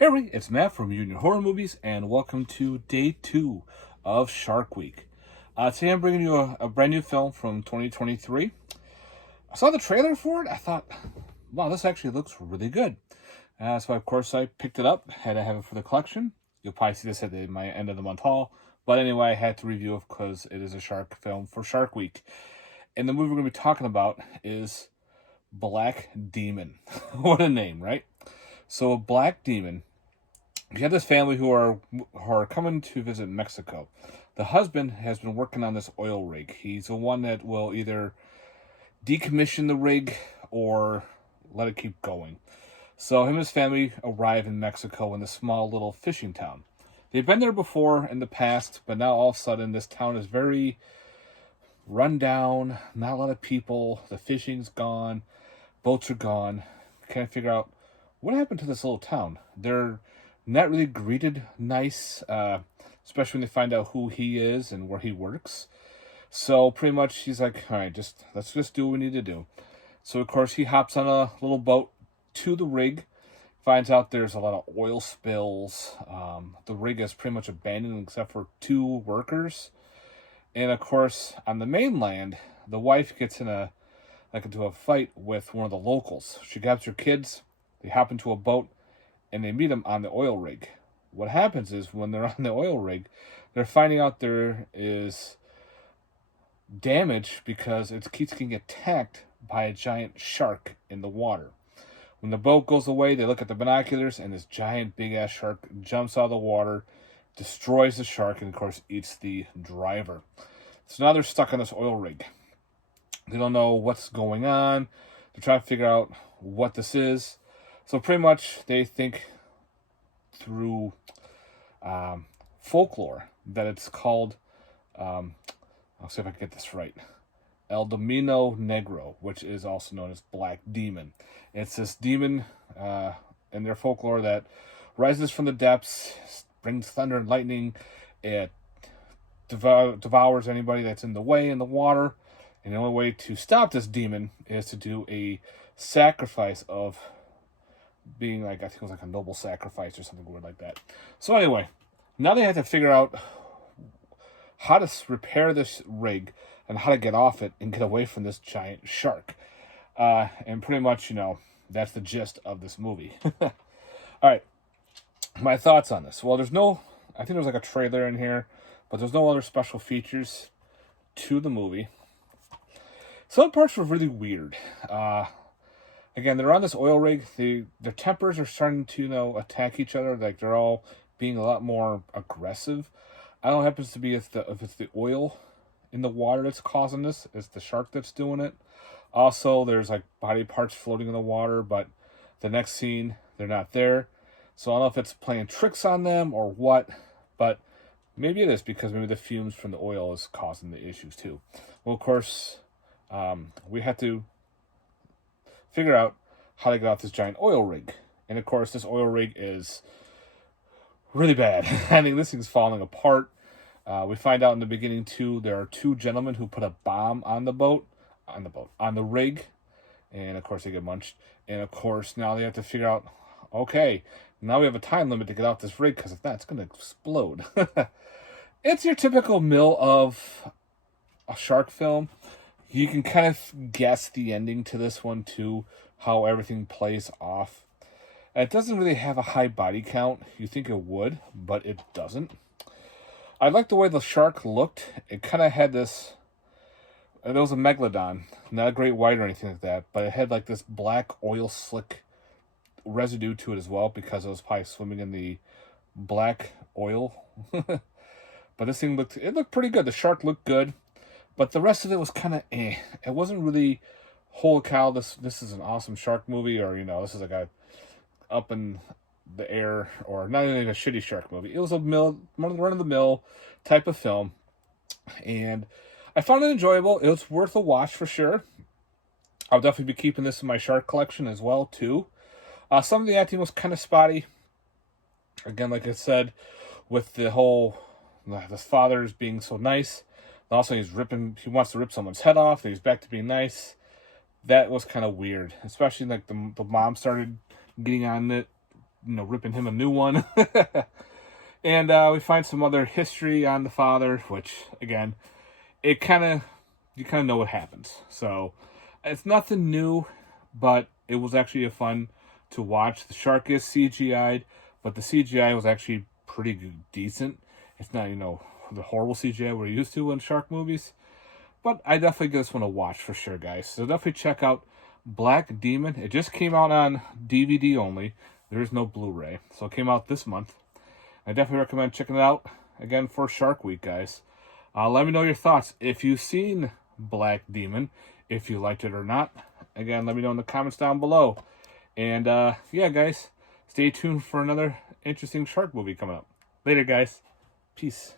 Hey everybody, it's Matt from Union Horror Movies, and welcome to day 2 of Shark Week. Today I'm bringing you a brand new film from 2023. I saw the trailer for it. I thought, wow, this actually looks really good. So of course I picked it up, had to have it for the collection. You'll probably see this at my end of the month haul. But anyway, I had to review it because it is a shark film for Shark Week. And the movie we're going to be talking about is Black Demon. What a name, right? So Black Demon, you have this family who are coming to visit Mexico. The husband has been working on this oil rig. He's the one that will either decommission the rig or let it keep going. So him and his family arrive in Mexico in this small little fishing town. They've been there before in the past, but now all of a sudden this town is very run down, not a lot of people, the fishing's gone, boats are gone. Can't figure out what happened to this little town. They're not really greeted nice, especially when they find out who he is and where he works. So pretty much he's like, all right, let's just do what we need to do. So of course he hops on a little boat to the rig, finds out there's a lot of oil spills. The rig is pretty much abandoned except for 2 workers. And of course on the mainland, the wife gets into a fight with one of the locals. She grabs her kids, they hop into a boat, and they meet him on the oil rig. What happens is when they're on the oil rig, they're finding out there is damage because it keeps getting attacked by a giant shark in the water. When the boat goes away, they look at the binoculars, and this giant big-ass shark jumps out of the water, destroys the shark, and of course eats the driver. So now they're stuck on this oil rig. They don't know what's going on. They're trying to figure out what this is. So pretty much they think through folklore that it's called, I'll see if I can get this right, El Demonio Negro, which is also known as Black Demon. It's this demon in their folklore that rises from the depths, brings thunder and lightning. It devours anybody that's in the way in the water. And the only way to stop this demon is to do a sacrifice of being I think it was a noble sacrifice or something weird like that. So anyway, now they have to figure out how to repair this rig and how to get off it and get away from this giant shark. And pretty much, that's the gist of this movie. All right, my thoughts on this. Well, I think there's a trailer in here, but there's no other special features to the movie. Some parts were really weird. Again, they're on this oil rig. Their tempers are starting to, attack each other. They're all being a lot more aggressive. I don't know what happens to be if it's the oil in the water that's causing this. It's the shark that's doing it. Also, there's body parts floating in the water, but the next scene, they're not there. So I don't know if it's playing tricks on them or what, but maybe it is because maybe the fumes from the oil is causing the issues too. Well, of course, we had to figure out how to get off this giant oil rig. And of course, this oil rig is really bad. I think this thing's falling apart. We find out in the beginning, too, there are 2 gentlemen who put a bomb on the rig. And of course, they get munched. And of course, now they have to figure out, okay, now we have a time limit to get off this rig because if not, it's going to explode. It's your typical mill of a shark film. You can kind of guess the ending to this one, too, how everything plays off. It doesn't really have a high body count. You think it would, but it doesn't. I like the way the shark looked. It kind of had this... It was a megalodon, not a great white or anything like that, but it had this black oil slick residue to it as well because it was probably swimming in the black oil. But this thing looked pretty good. The shark looked good. But the rest of it was kind of eh. It wasn't really, holy cow, this is an awesome shark movie, or, this is a up in the air, or not even a shitty shark movie. It was a run-of-the-mill type of film, and I found it enjoyable. It was worth a watch for sure. I'll definitely be keeping this in my shark collection as well, too. Some of the acting was kind of spotty. Again, like I said, with the father's being so nice. Also, he wants to rip someone's head off. He's back to being nice. That was kind of weird. Especially the mom started getting on it ripping him a new one. And we find some other history on the father, which, again, you kind of know what happens. So it's nothing new, but it was actually a fun to watch. The shark is CGI'd, but the CGI was actually pretty decent. It's not, the horrible CGI we're used to in shark movies. But I definitely give this one a watch for sure, guys. So definitely check out Black Demon. It just came out on DVD only. There is no Blu-ray. So it came out this month. I definitely recommend checking it out, again, for Shark Week, guys. Let me know your thoughts. If you've seen Black Demon, if you liked it or not. Again, let me know in the comments down below. And, yeah, guys, stay tuned for another interesting shark movie coming up. Later, guys. Peace.